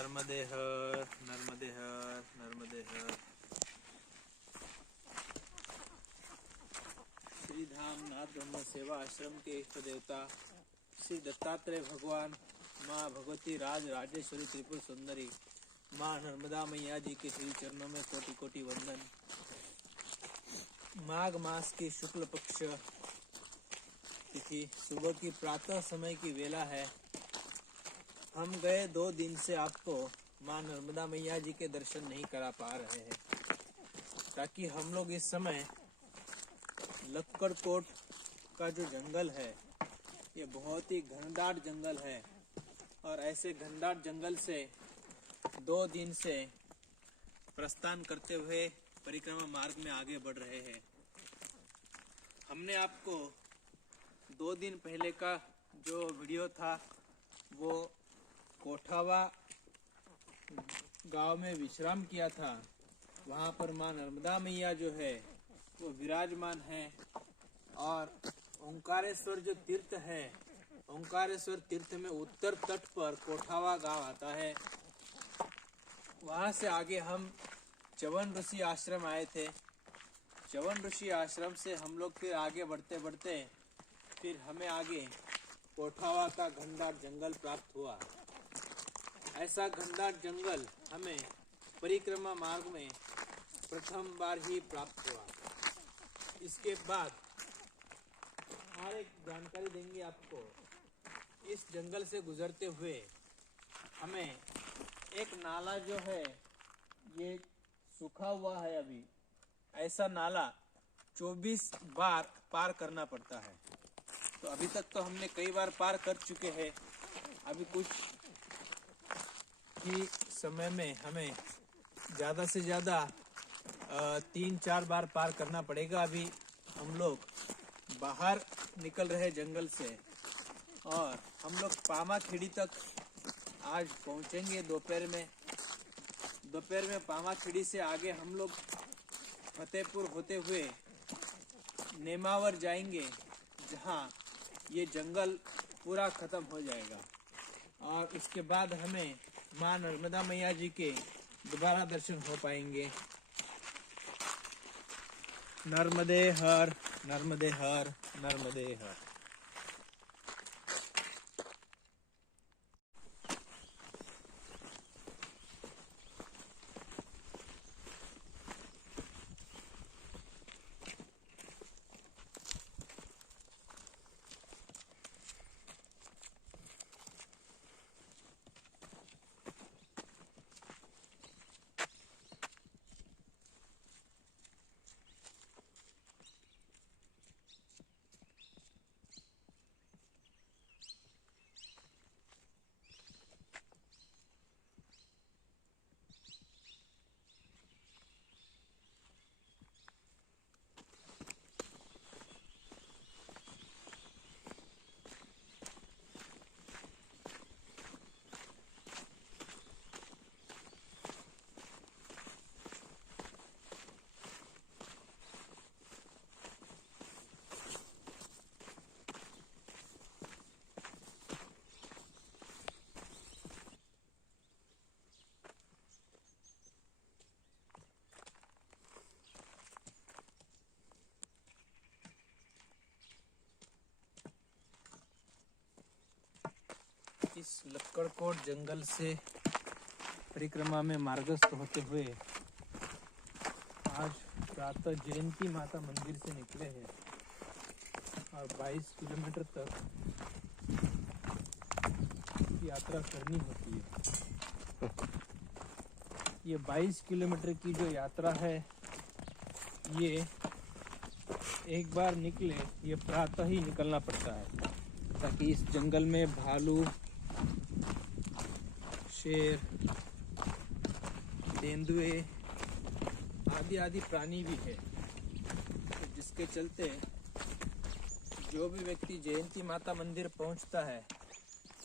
नर्मदे हर, नर्मदे हर, नर्मदे हर। श्री धाम नाथ ब्रह्म सेवा आश्रम के इष्ट देवता श्री दत्तात्रेय भगवान, माँ भगवती राज राजेश्वरी त्रिपुर सुंदरी, माँ नर्मदा मैया जी के श्री चरणों में कोटि कोटि वंदन। माघ मास की शुक्ल पक्ष तिथि सुबह की प्रातः समय की वेला है। हम गए 2 दिन से आपको माँ नर्मदा मैया जी के दर्शन नहीं करा पा रहे हैं, ताकि हम लोग इस समय लक्कड़कोट का जो जंगल है ये बहुत ही घनदाट जंगल है, और ऐसे घनदाट जंगल से 2 दिन से प्रस्थान करते हुए परिक्रमा मार्ग में आगे बढ़ रहे हैं। हमने आपको 2 दिन पहले का जो वीडियो था वो कोठावा गांव में विश्राम किया था। वहां पर माँ नर्मदा मैया जो है वो विराजमान है, और ओंकारेश्वर जो तीर्थ है, ओंकारेश्वर तीर्थ में उत्तर तट पर कोठावा गांव आता है। वहां से आगे हम च्यवन ऋषि आश्रम आए थे। च्यवन ऋषि आश्रम से हम लोग फिर आगे बढ़ते बढ़ते फिर हमें आगे कोठावा का घनदाट जंगल प्राप्त हुआ। ऐसा घनदाट जंगल हमें परिक्रमा मार्ग में प्रथम बार ही प्राप्त हुआ। इसके बाद हर एक जानकारी देंगे आपको। इस जंगल से गुजरते हुए हमें एक नाला जो है ये सूखा हुआ है अभी, ऐसा नाला 24 बार पार करना पड़ता है। तो अभी तक तो हमने कई बार पार कर चुके हैं। अभी कुछ ही समय में हमें ज़्यादा से ज़्यादा 3-4 बार पार करना पड़ेगा। अभी हम लोग बाहर निकल रहे जंगल से, और हम लोग पामाखेड़ी तक आज पहुंचेंगे दोपहर में। दोपहर में पामाखेड़ी से आगे हम लोग फतेहपुर होते हुए नेमावर जाएंगे, जहां ये जंगल पूरा खत्म हो जाएगा, और इसके बाद हमें माँ नर्मदा मैया जी के दोबारा दर्शन हो पाएंगे। नर्मदे हर, नर्मदे हर, नर्मदे हर। इस लक्कड़कोट जंगल से परिक्रमा में मार्गस्थ होते हुए आज प्रातः जयंती माता मंदिर से निकले हैं, और 22 किलोमीटर तक यात्रा करनी होती है। ये 22 किलोमीटर की जो यात्रा है ये एक बार निकले ये प्रातः ही निकलना पड़ता है, ताकि इस जंगल में भालू, शेर, तेंदुए आदि आदि प्राणी भी है। तो जिसके चलते जो भी व्यक्ति जयंती माता मंदिर पहुंचता है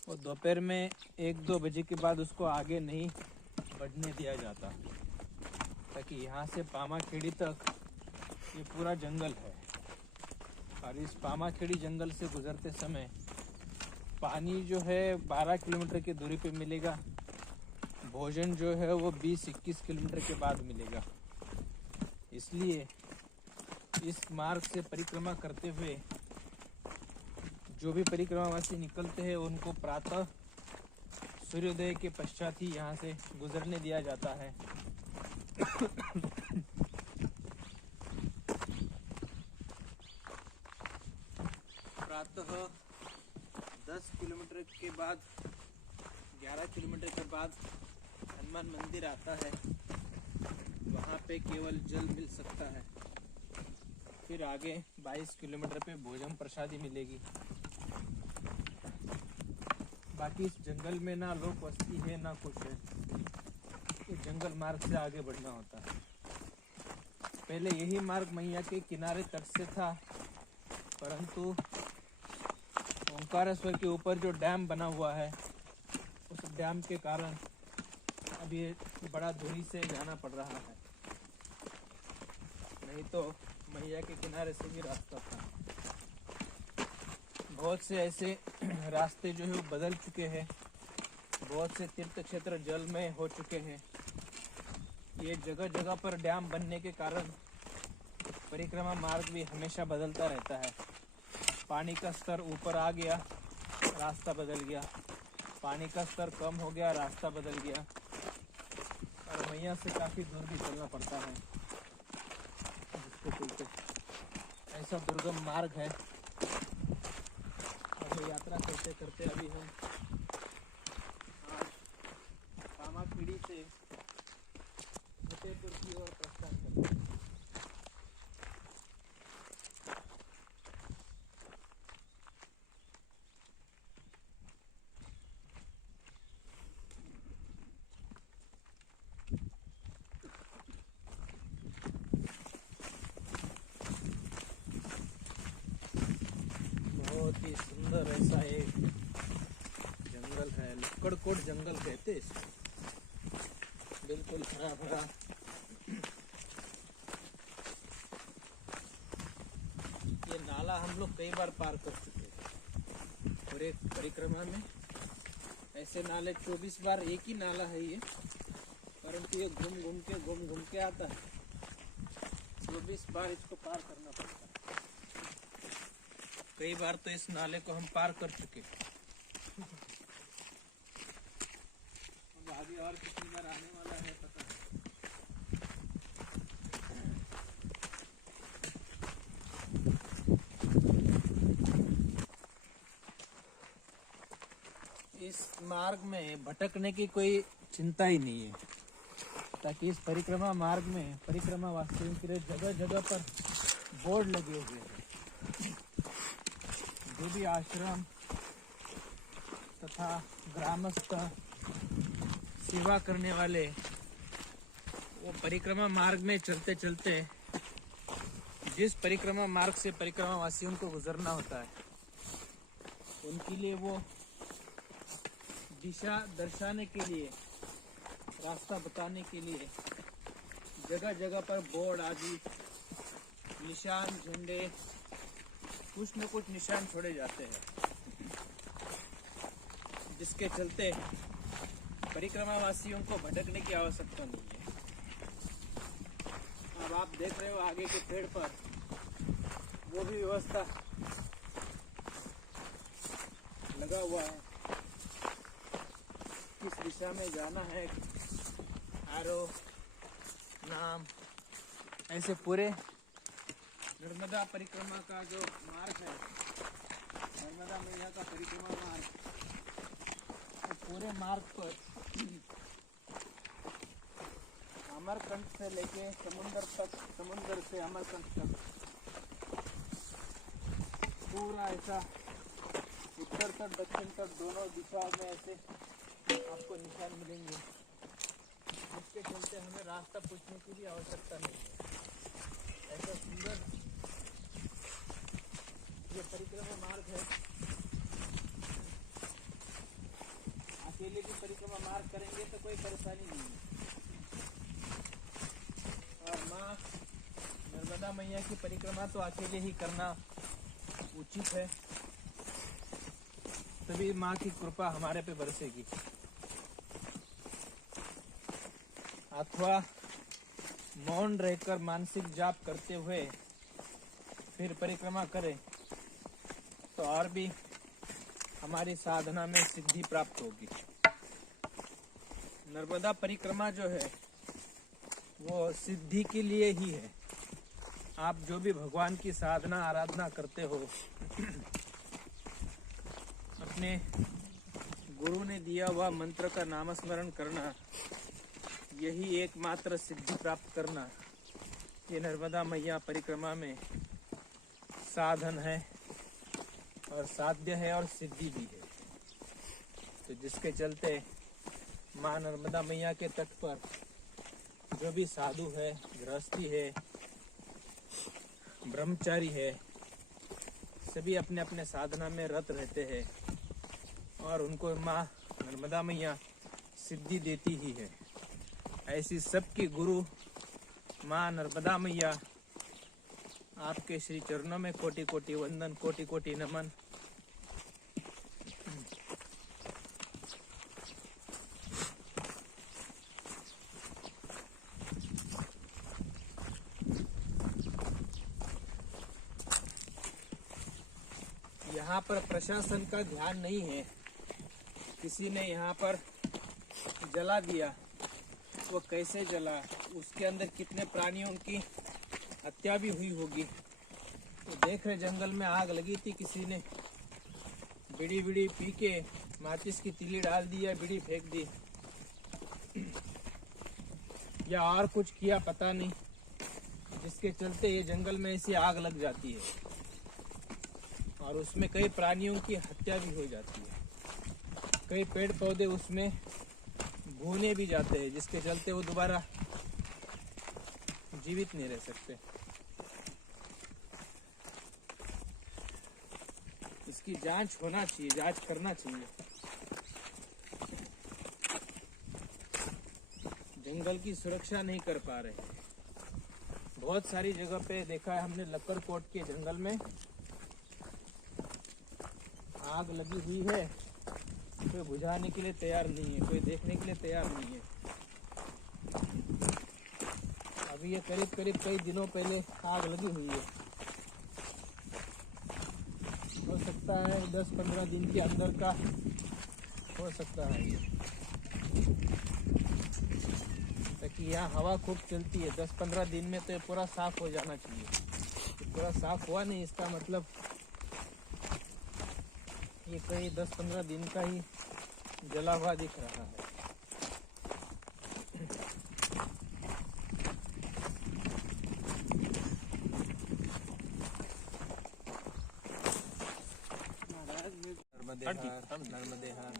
वो दोपहर में 1-2 बजे के बाद उसको आगे नहीं बढ़ने दिया जाता, ताकि यहाँ से पामाखेड़ी तक ये पूरा जंगल है। और इस पामाखेड़ी जंगल से गुजरते समय पानी जो है 12 किलोमीटर की दूरी पे मिलेगा, भोजन जो है वो 20-21 किलोमीटर के बाद मिलेगा। इसलिए इस मार्ग से परिक्रमा करते हुए जो भी परिक्रमावासी निकलते हैं उनको प्रातः सूर्योदय के पश्चात ही यहाँ से गुजरने दिया जाता है। प्रातः 10 किलोमीटर के बाद 11 किलोमीटर के बाद हनुमान मंदिर आता है, वहाँ पे केवल जल मिल सकता है। फिर आगे 22 किलोमीटर पे भोजन प्रसादी मिलेगी। बाकी इस जंगल में ना लोग बस्ती है ना कुछ है, तो जंगल मार्ग से आगे बढ़ना होता है। पहले यही मार्ग मैया के किनारे तट से था, परंतु ओंकारेश्वर के ऊपर जो डैम बना हुआ है उस डैम के कारण अब ये बड़ा दूरी से जाना पड़ रहा है, नहीं तो मैया के किनारे से भी रास्ता था। बहुत से ऐसे रास्ते जो है वो बदल चुके हैं, बहुत से तीर्थ क्षेत्र जल में हो चुके हैं। ये जगह जगह पर डैम बनने के कारण परिक्रमा मार्ग भी हमेशा बदलता रहता है। पानी का स्तर ऊपर आ गया, रास्ता बदल गया, पानी का स्तर कम हो गया, रास्ता बदल गया, और मैया से काफ़ी दूर भी चलना पड़ता है जिसको चलते। ऐसा दुर्गम मार्ग है। अभी यात्रा करते करते अभी हम आज कामाखेड़ी से फतेहपुर की ओर प्रस्थान करते हैं। बहुत ही सुंदर ऐसा एक जंगल है, लक्कड़कोट जंगल कहते हैं इसे। बिल्कुल हरा भरा। ये नाला हम लोग कई बार पार कर चुके हैं और एक परिक्रमा में ऐसे नाले 24 बार एक ही नाला है ये, परंतु ये घूम घूम के आता है। 24 बार इसको पार करना पड़ता है। कई बार तो इस नाले को हम पार कर चुके। अब आगे और कितनी बार आने वाला है पता नहीं। इस मार्ग में भटकने की कोई चिंता ही नहीं है, ताकि इस परिक्रमा मार्ग में परिक्रमा वासियों के लिए जगह जगह पर बोर्ड लगे हुए हैं। जो भी आश्रम तथा ग्रामस्थ सेवा करने वाले वो परिक्रमा मार्ग में चलते चलते जिस परिक्रमा मार्ग से परिक्रमा वासियों को गुजरना होता है उनके लिए वो दिशा दर्शाने के लिए, रास्ता बताने के लिए जगह जगह पर बोर्ड आदि निशान, झंडे, कुछ न कुछ निशान छोड़े जाते हैं, जिसके चलते परिक्रमा वासियों को भटकने की आवश्यकता नहीं है। अब आप देख रहे हो आगे के पेड़ पर वो भी व्यवस्था लगा हुआ है, किस दिशा में जाना है, एरो, नाम, ऐसे पूरे नर्मदा परिक्रमा का जो मार्ग है, नर्मदा मैया का परिक्रमा मार्ग, तो पूरे मार्ग पर अमरकंठ से लेके समुंदर तक, समुंदर से अमरकंठ तक पूरा ऐसा उत्तर तक दक्षिण तक दोनों दिशा में ऐसे आपको निशान मिलेंगे, जिसके चलते हमें रास्ता पूछने की भी आवश्यकता नहीं है। ऐसा सुंदर ये परिक्रमा मार्ग है। अकेले भी परिक्रमा मार्ग करेंगे तो कोई परेशानी नहीं है। और माँ नर्मदा मैया की परिक्रमा तो अकेले ही करना उचित है, तभी माँ की कृपा हमारे पे बरसेगी। अथवा मौन रहकर मानसिक जाप करते हुए फिर परिक्रमा करें तो और भी हमारी साधना में सिद्धि प्राप्त होगी। नर्मदा परिक्रमा जो है वो सिद्धि के लिए ही है। आप जो भी भगवान की साधना आराधना करते हो, अपने गुरु ने दिया हुआ मंत्र का नामस्मरण करना, यही एकमात्र सिद्धि प्राप्त करना, ये नर्मदा मैया परिक्रमा में साधन है और साध्य है और सिद्धि भी है। तो जिसके चलते माँ नर्मदा मैया के तट पर जो भी साधु है, गृहस्थी है, ब्रह्मचारी है, सभी अपने अपने साधना में रत रहते हैं और उनको माँ नर्मदा मैया सिद्धि देती ही है। ऐसी सबकी गुरु माँ नर्मदा मैया आपके श्री चरणों में कोटि कोटि वंदन, कोटि कोटि नमन। यहाँ पर प्रशासन का ध्यान नहीं है। किसी ने यहाँ पर जला दिया, वो कैसे जला, उसके अंदर कितने प्राणियों की हत्या भी हुई होगी। तो देख रहे जंगल में आग लगी थी, किसी ने बीड़ी बीड़ी पी के माचिस की तीली डाल दी या बीड़ी फेंक दी या और कुछ किया पता नहीं, जिसके चलते ये जंगल में ऐसी आग लग जाती है और उसमें कई प्राणियों की हत्या भी हो जाती है। कई पेड़ पौधे उसमें भूने भी जाते हैं, जिसके चलते वो दोबारा जीवित नहीं रह सकते। इसकी जांच होना चाहिए, जांच करना चाहिए। जंगल की सुरक्षा नहीं कर पा रहे। बहुत सारी जगह पे देखा है हमने, लक्कड़कोट के जंगल में आग लगी हुई है, कोई बुझाने के लिए तैयार नहीं है, कोई देखने के लिए तैयार नहीं है। अभी ये करीब करीब कई दिनों पहले आग लगी हुई है। हो सकता है 10-15 दिन के अंदर का हो सकता है ये, ताकि यहाँ हवा खूब चलती है। 10-15 दिन में तो ये पूरा साफ हो जाना चाहिए। तो पूरा साफ हुआ नहीं, इसका मतलब ये कई 10-15 दिन का ही जला हुआ दिख रहा है। नर्मदे हार।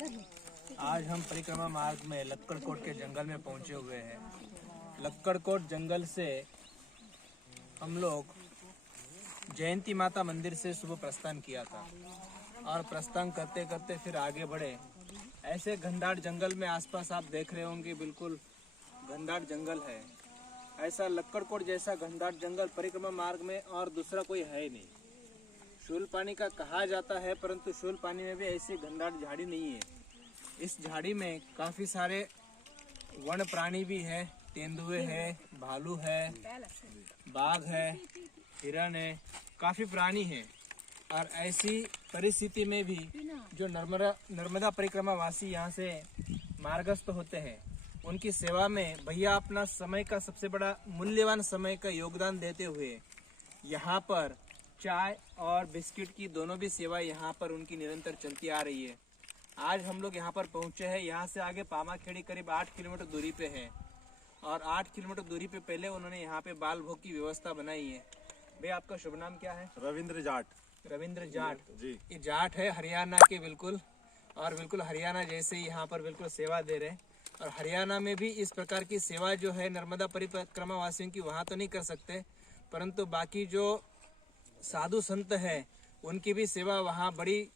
आज हम परिक्रमा मार्ग में लक्कड़कोट के जंगल में पहुंचे हुए हैं। लक्कड़कोट जंगल से हम लोग जयंती माता मंदिर से सुबह प्रस्थान किया था और प्रस्थान करते करते फिर आगे बढ़े। ऐसे घनदाट जंगल में आसपास आप देख रहे होंगे, बिल्कुल घनदाट जंगल है। ऐसा लक्कड़कोट जैसा घनदाट जंगल परिक्रमा मार्ग में और दूसरा कोई है नहीं। शूलपानी का कहा जाता है, परंतु शूलपानी में भी ऐसी घनदाट झाड़ी नहीं है। इस झाड़ी में काफी सारे वन प्राणी भी है, तेंदुए है, भालू है, बाघ है, हिरण है, काफी प्राणी है। और ऐसी परिस्थिति में भी जो नर्मदा परिक्रमा वासी यहाँ से मार्गस्थ होते हैं, उनकी सेवा में भैया अपना समय का सबसे बड़ा मूल्यवान समय का योगदान देते हुए यहाँ पर चाय और बिस्किट की दोनों भी सेवा यहाँ पर उनकी निरंतर चलती आ रही है। आज हम लोग यहाँ पर पहुँचे हैं। यहाँ से आगे पामाखेड़ी करीब 8 किलोमीटर दूरी पे है और 8 किलोमीटर दूरी पे पहले उन्होंने यहाँ पे बाल भोग की व्यवस्था बनाई है। भैया आपका शुभ नाम क्या है? रविंद्र जाट। रविंद्र जाट जी। ये जाट है हरियाणा के, बिल्कुल, और बिल्कुल हरियाणा जैसे ही यहाँ पर बिल्कुल सेवा दे रहे हैं। और हरियाणा में भी इस प्रकार की सेवा जो है नर्मदा परिक्रमा वासियों की वहाँ तो नहीं कर सकते, परंतु बाकी जो साधु संत है उनकी भी सेवा वहाँ बड़ी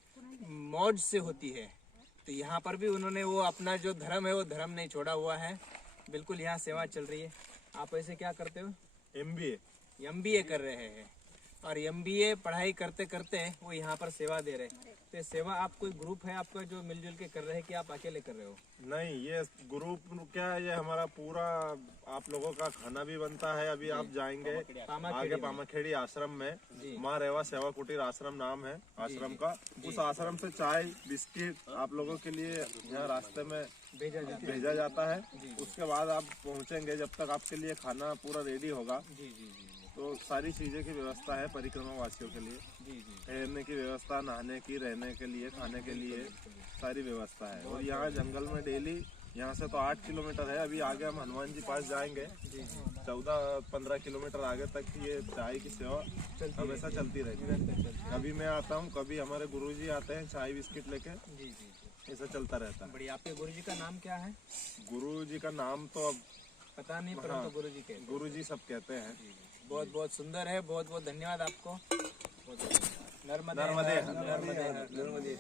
मौज से होती है। तो यहाँ पर भी उन्होंने वो अपना जो धर्म है वो धर्म नहीं छोड़ा हुआ है, बिल्कुल यहाँ सेवा चल रही है। आप ऐसे क्या करते हो? MBA MBA कर रहे हैं और MBA पढ़ाई करते करते वो यहाँ पर सेवा दे रहे हैं। तो सेवा आप कोई ग्रुप है आपका जो मिलजुल के कर रहे हैं कि आप अकेले कर रहे हो? नहीं, ये ग्रुप क्या है, ये हमारा पूरा आप लोगों का खाना भी बनता है। अभी आप जाएंगे आगे पामाखेड़ी आश्रम में, माँ रेवा सेवा कुटीर आश्रम नाम है आश्रम का। उस आश्रम से चाय बिस्किट आप लोगों के लिए यहाँ रास्ते में भेजा जाता है। उसके बाद आप पहुँचेंगे, जब तक आपके लिए खाना पूरा रेडी होगा तो सारी चीजें की व्यवस्था है परिक्रमा वासियों के लिए। ठहरने की व्यवस्था, नहाने की, रहने के लिए, खाने के लिए सारी व्यवस्था है। और यहाँ जंगल में डेली, यहाँ से तो 8 किलोमीटर है, अभी आगे हम हनुमान जी पास जाएंगे, 14-15 किलोमीटर आगे तक ये चाय की सेवा हमेशा चलती रहती है। कभी मैं आता हूँ, कभी हमारे गुरुजी आते हैं चाय बिस्किट लेके, ऐसा चलता रहता है। बढ़िया। आपके गुरुजी का नाम क्या है? गुरुजी का नाम तो अब पता नहीं, परंतु गुरुजी के गुरुजी सब कहते हैं। बहुत बहुत सुंदर है, बहुत बहुत धन्यवाद आपको। नर्मदे नर्मदे नर्मदे नर्मदे।